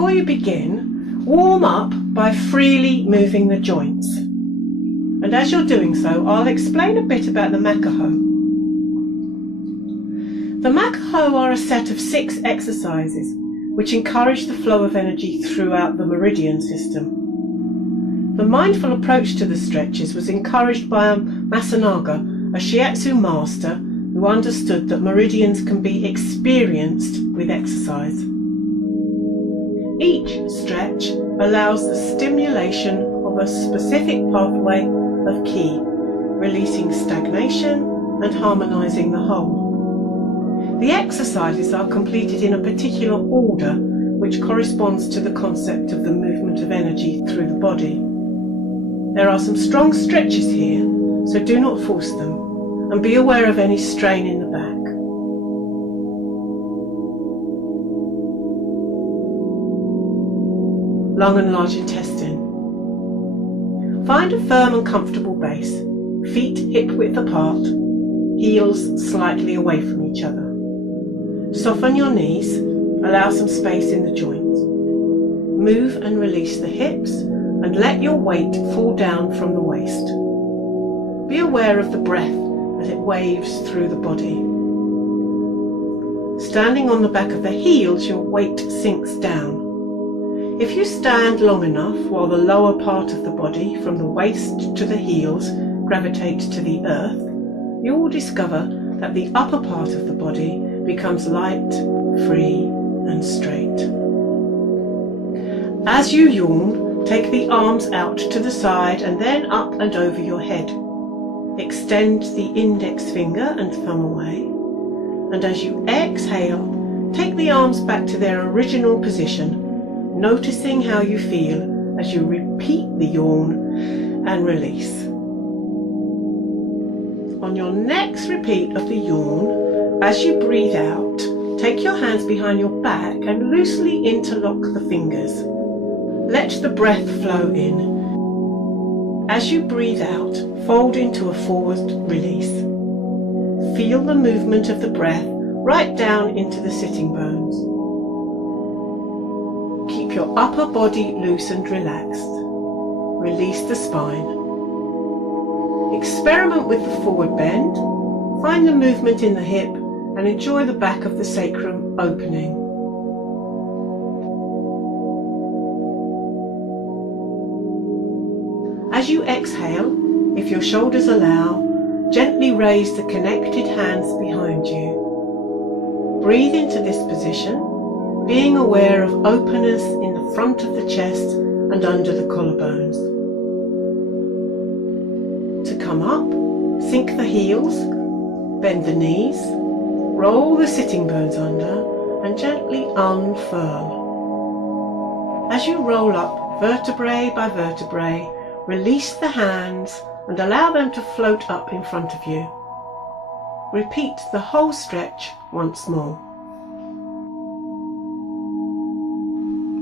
before you begin, warm up by freely moving the joints. And as you're doing so, I'll explain a bit about the Makko Ho. The Makko Ho are a set of 6 exercises which encourage the flow of energy throughout the meridian system. The mindful approach to the stretches was encouraged by Masanaga, a Shiatsu master who understood that meridians can be experienced with exercise. Each stretch allows the stimulation of a specific pathway of ki, releasing stagnation and harmonizing the whole. The exercises are completed in a particular order which corresponds to the concept of the movement of energy through the body. There are some strong stretches here, so do not force them, and be aware of any strain in the back. Lung and large intestine. Find a firm and comfortable base, feet hip-width apart, heels slightly away from each other. Soften your knees, allow some space in the joints. Move and release the hips and let your weight fall down from the waist. Be aware of the breath as it waves through the body. Standing on the back of the heels, your weight sinks down. If you stand long enough while the lower part of the body, from the waist to the heels, gravitates to the earth, you will discover that the upper part of the body becomes light, free and straight. As you yawn, take the arms out to the side and then up and over your head. Extend the index finger and thumb away, and as you exhale, take the arms back to their original position, noticing how you feel as you repeat the yawn and release. On your next repeat of the yawn, as you breathe out, take your hands behind your back and loosely interlock the fingers. Let the breath flow in. As you breathe out, fold into a forward release. Feel the movement of the breath right down into the sitting bones. Keep your upper body loose and relaxed. Release the spine. Experiment with the forward bend. Find the movement in the hip and enjoy the back of the sacrum opening. As you exhale, if your shoulders allow, gently raise the connected hands behind you. Breathe into this position, being aware of openness in the front of the chest and under the collarbones. To come up, sink the heels, bend the knees, roll the sitting bones under and gently unfurl. As you roll up vertebrae by vertebrae, release the hands and allow them to float up in front of you. Repeat the whole stretch once more.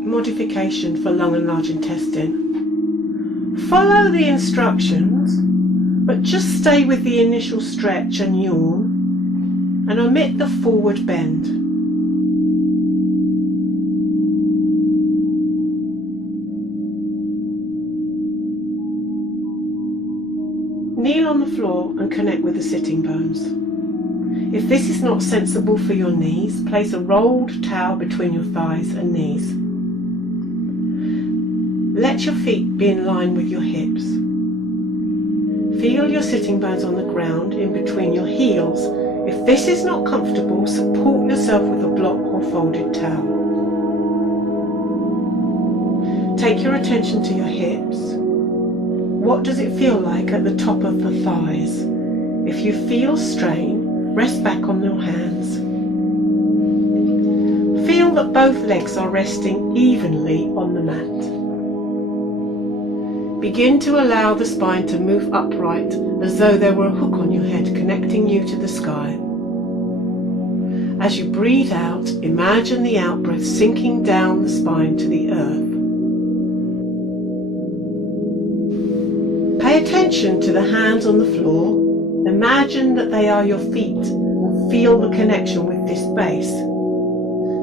Modification for lung and large intestine. Follow the instructions, but just stay with the initial stretch and yawn, and omit the forward bend. Kneel on the floor and connect with the sitting bones. If this is not sensible for your knees, place a rolled towel between your thighs and knees. Let your feet be in line with your hips. Feel your sitting bones on the ground in between your heels. If this is not comfortable, support yourself with a block or folded towel. Take your attention to your hips. What does it feel like at the top of the thighs? If you feel strain, rest back on your hands. Feel that both legs are resting evenly on the mat. Begin to allow the spine to move upright as though there were a hook on your head connecting you to the sky. As you breathe out, imagine the out-breath sinking down the spine to the earth. Pay attention to the hands on the floor. Imagine that they are your feet and feel the connection with this base.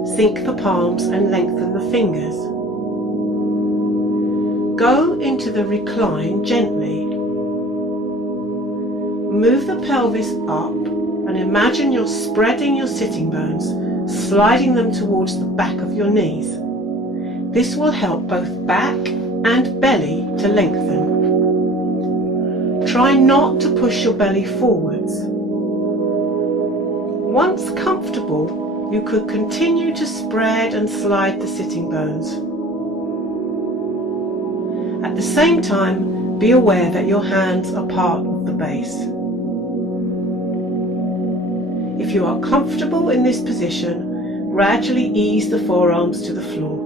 sink the palms and lengthen the fingers. Go into the recline gently. Move the pelvis up and imagine you're spreading your sitting bones, sliding them towards the back of your knees. This will help both back and belly to lengthen. Try not to push your belly forwards. Once comfortable, you could continue to spread and slide the sitting bones. At the same time, be aware that your hands are part of the base. If you are comfortable in this position, gradually ease the forearms to the floor.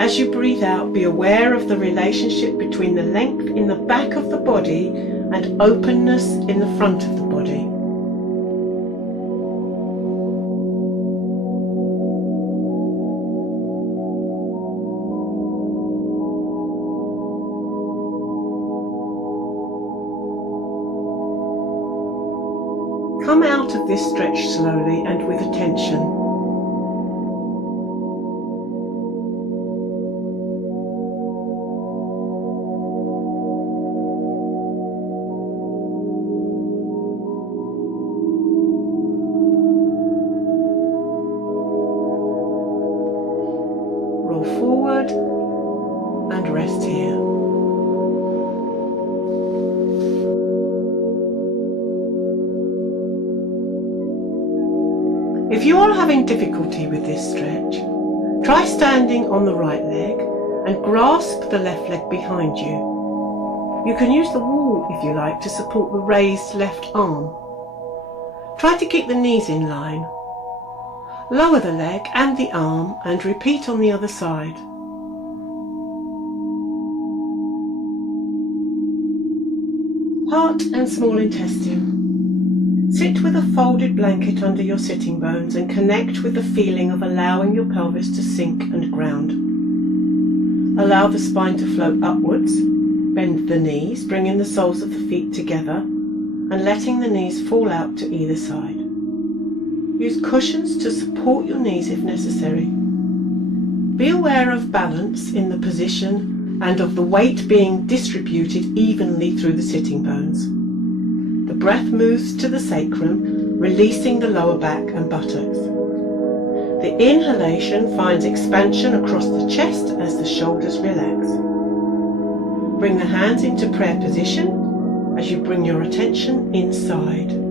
As you breathe out, be aware of the relationship between the length in the back of the body and openness in the front of the body. Come out of this stretch slowly and with attention. Roll forward and rest here. If you are having difficulty with this stretch, try standing on the right leg and grasp the left leg behind you. You can use the wall if you like to support the raised left arm. Try to keep the knees in line. Lower the leg and the arm and repeat on the other side. Heart and small intestine. Sit with a folded blanket under your sitting bones and connect with the feeling of allowing your pelvis to sink and ground. Allow the spine to float upwards, bend the knees, bringing the soles of the feet together and letting the knees fall out to either side. Use cushions to support your knees if necessary. Be aware of balance in the position and of the weight being distributed evenly through the sitting bones. The breath moves to the sacrum, releasing the lower back and buttocks. The inhalation finds expansion across the chest as the shoulders relax. Bring the hands into prayer position as you bring your attention inside.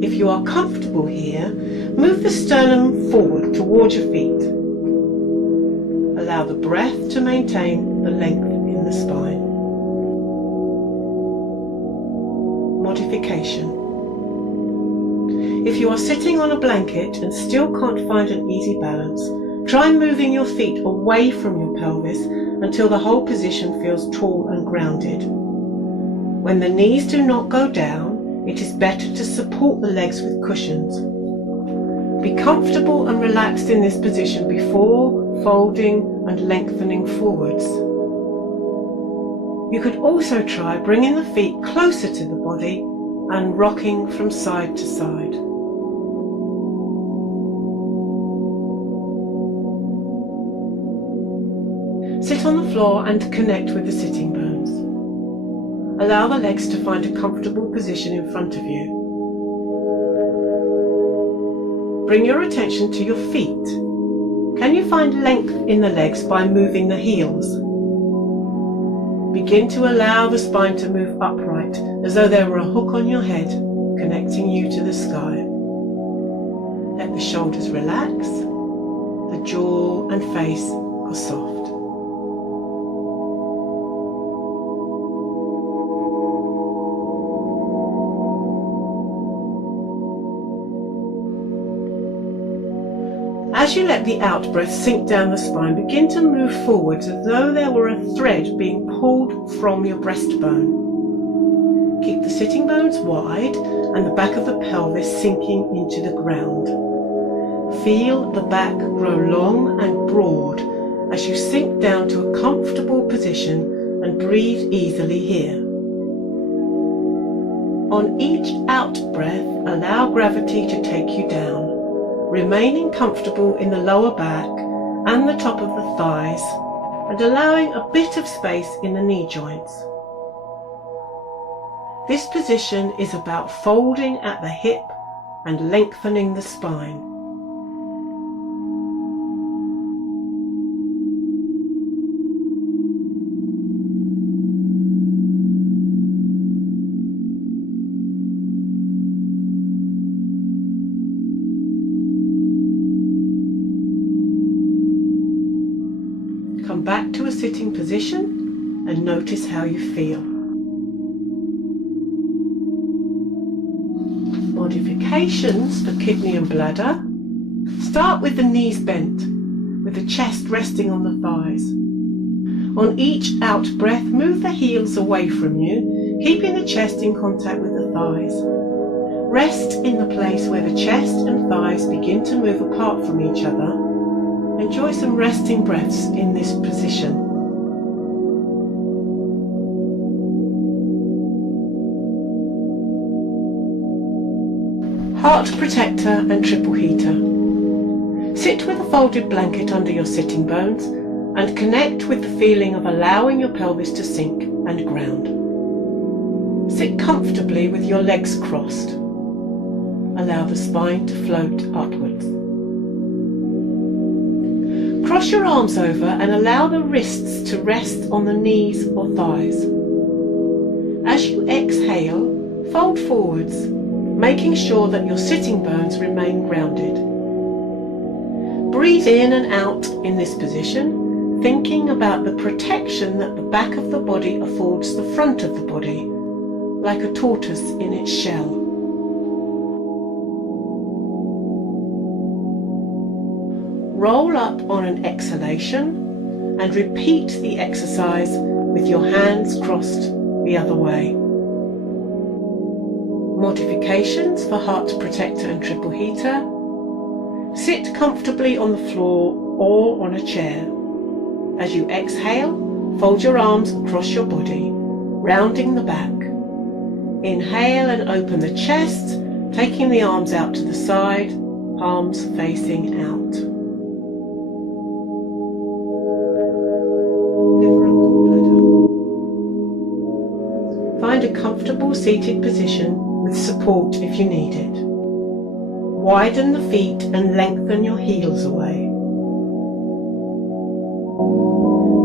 If you are comfortable here, move the sternum forward towards your feet. Allow the breath to maintain the length in the spine. Modification. If you are sitting on a blanket and still can't find an easy balance, try moving your feet away from your pelvis until the whole position feels tall and grounded. When the knees do not go down, it is better to support the legs with cushions. Be comfortable and relaxed in this position before folding and lengthening forwards. You could also try bringing the feet closer to the body and rocking from side to side. Sit on the floor and connect with the sitting bones. Allow the legs to find a comfortable position in front of you. Bring your attention to your feet. Can you find length in the legs by moving the heels? Begin to allow the spine to move upright as though there were a hook on your head connecting you to the sky. Let the shoulders relax. The jaw and face are soft. As you let the out-breath sink down the spine, begin to move forwards as though there were a thread being pulled from your breastbone. Keep the sitting bones wide and the back of the pelvis sinking into the ground. Feel the back grow long and broad as you sink down to a comfortable position and breathe easily here. On each out-breath, allow gravity to take you down, remaining comfortable in the lower back and the top of the thighs, and allowing a bit of space in the knee joints. This position is about folding at the hip and lengthening the spine. Come back to a sitting position and notice how you feel. Modifications for kidney and bladder. Start with the knees bent, with the chest resting on the thighs. On each out breath, move the heels away from you, keeping the chest in contact with the thighs. Rest in the place where the chest and thighs begin to move apart from each other. Enjoy some resting breaths in this position. Heart protector and triple heater. Sit with a folded blanket under your sitting bones and connect with the feeling of allowing your pelvis to sink and ground. Sit comfortably with your legs crossed. Allow the spine to float upwards. Cross your arms over and allow the wrists to rest on the knees or thighs. As you exhale, fold forwards, making sure that your sitting bones remain grounded. Breathe in and out in this position, thinking about the protection that the back of the body affords the front of the body, like a tortoise in its shell. Roll up on an exhalation and repeat the exercise with your hands crossed the other way. Modifications for heart protector and triple heater. Sit comfortably on the floor or on a chair. As you exhale, fold your arms across your body, rounding the back. Inhale and open the chest, taking the arms out to the side, palms facing out. Find a comfortable seated position with support if you need it. Widen the feet and lengthen your heels away.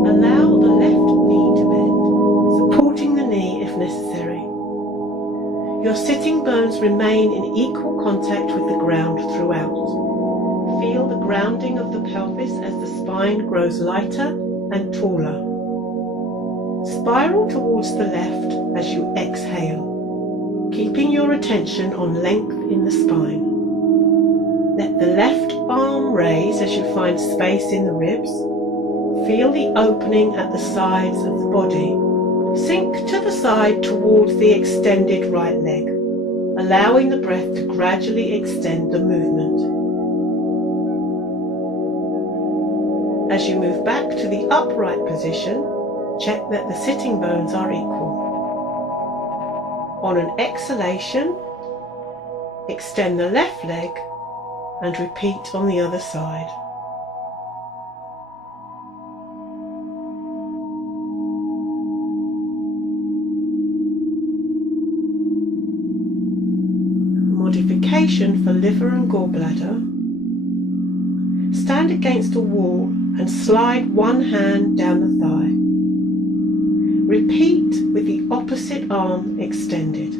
Allow the left knee to bend, supporting the knee if necessary. Your sitting bones remain in equal contact with the ground throughout. Feel the grounding of the pelvis as the spine grows lighter and taller. Spiral towards the left as you exhale, keeping your attention on length in the spine. Let the left arm raise as you find space in the ribs. Feel the opening at the sides of the body. Sink to the side towards the extended right leg, allowing the breath to gradually extend the movement. As you move back to the upright position, check that the sitting bones are equal. On an exhalation, extend the left leg and repeat on the other side. Modification for liver and gallbladder. Stand against a wall and slide one hand down the thigh. Repeat with the opposite arm extended.